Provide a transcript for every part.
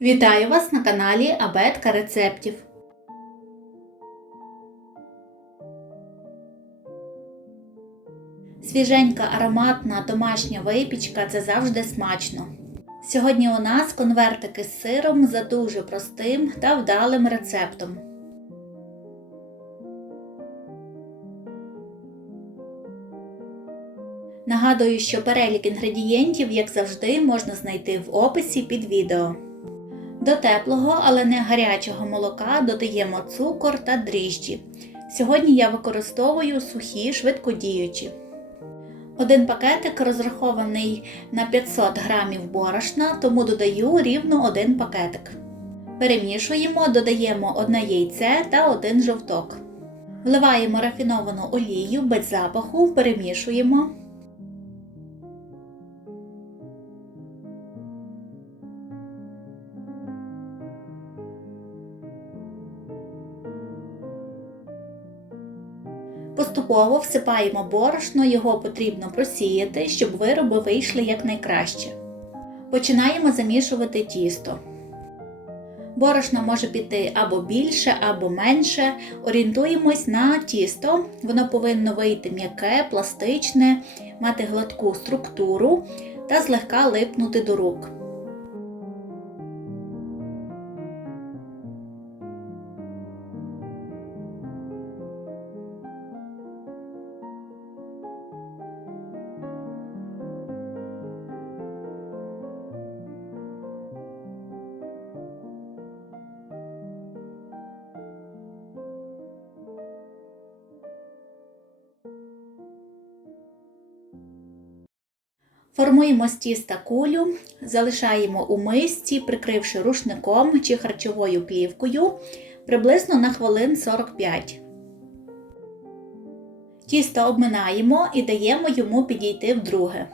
Вітаю вас на каналі Абетка рецептів. Свіженька ароматна домашня випічка це завжди смачно. Сьогодні у нас конвертики з сиром за дуже простим та вдалим рецептом. Нагадую, що перелік інгредієнтів, як завжди, можна знайти в описі під відео. До теплого, але не гарячого молока додаємо цукор та дріжджі. Сьогодні я використовую сухі швидкодіючі. Один пакетик розрахований на 500 грамів борошна, тому додаю рівно один пакетик. Перемішуємо, додаємо одне яйце та один жовток. Вливаємо рафіновану олію без запаху, перемішуємо. Поступово всипаємо борошно, його потрібно просіяти, щоб вироби вийшли якнайкраще. Починаємо замішувати тісто. Борошно може піти або більше, або менше. Орієнтуємось на тісто. Воно повинно вийти м'яке, пластичне, мати гладку структуру та злегка липнути до рук. Формуємо з тіста кулю, залишаємо у мисці, прикривши рушником чи харчовою плівкою приблизно на хвилин 45. Тісто обминаємо і даємо йому підійти вдруге.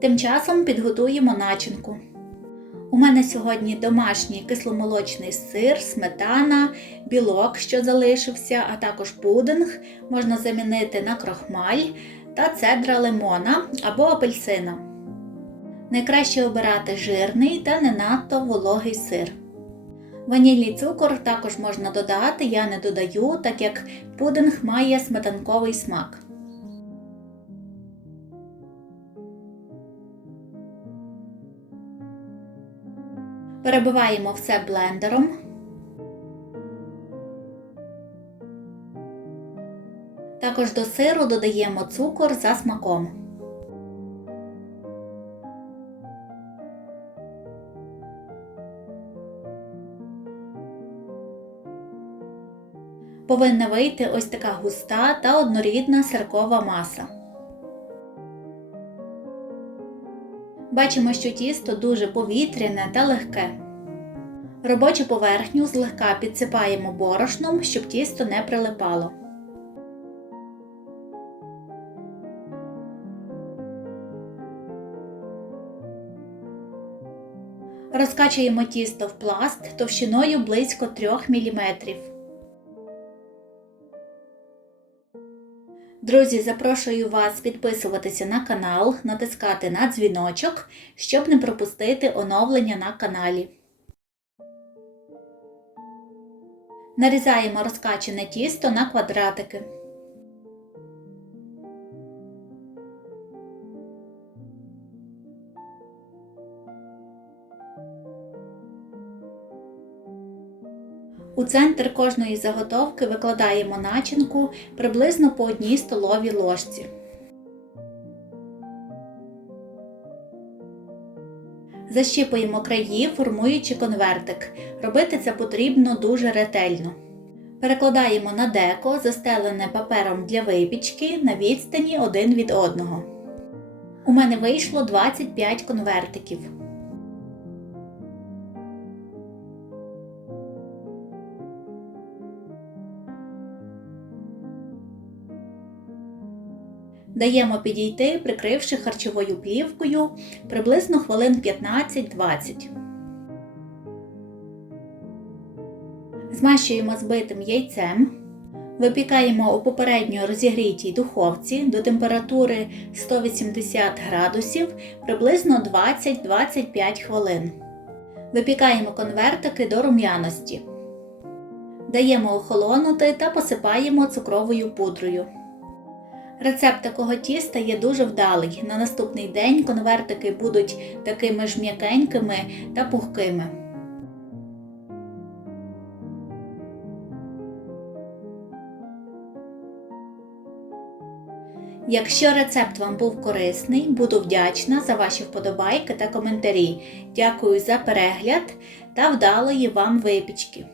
Тим часом підготуємо начинку. У мене сьогодні домашній кисломолочний сир, сметана, білок, що залишився, а також пудинг можна замінити на крохмаль та цедра лимона або апельсина. Найкраще обирати жирний та не надто вологий сир. Ванільний цукор також можна додати, я не додаю, так як пудинг має сметанковий смак. Перебиваємо все блендером. Також до сиру додаємо цукор за смаком. Повинна вийти ось така густа та однорідна сиркова маса. Бачимо, що тісто дуже повітряне та легке. Робочу поверхню злегка підсипаємо борошном, щоб тісто не прилипало. Розкачуємо тісто в пласт товщиною близько 3 мм. Друзі, запрошую вас підписуватися на канал, натискати на дзвіночок, щоб не пропустити оновлення на каналі. Нарізаємо розкачане тісто на квадратики. У центр кожної заготовки викладаємо начинку приблизно по одній столовій ложці. Защіпуємо краї, формуючи конвертик. Робити це потрібно дуже ретельно. Перекладаємо на деко, застелене папером для випічки на відстані один від одного. У мене вийшло 25 конвертиків. Даємо підійти, прикривши харчовою плівкою приблизно хвилин 15-20. Змащуємо збитим яйцем. Випікаємо у попередньо розігрітій духовці до температури 180 градусів приблизно 20-25 хвилин. Випікаємо конвертики до рум'яності. Даємо охолонути та посипаємо цукровою пудрою. Рецепт такого тіста є дуже вдалий. На наступний день конвертики будуть такими ж м'якенькими та пухкими. Якщо рецепт вам був корисний, буду вдячна за ваші вподобайки та коментарі. Дякую за перегляд та вдалої вам випічки!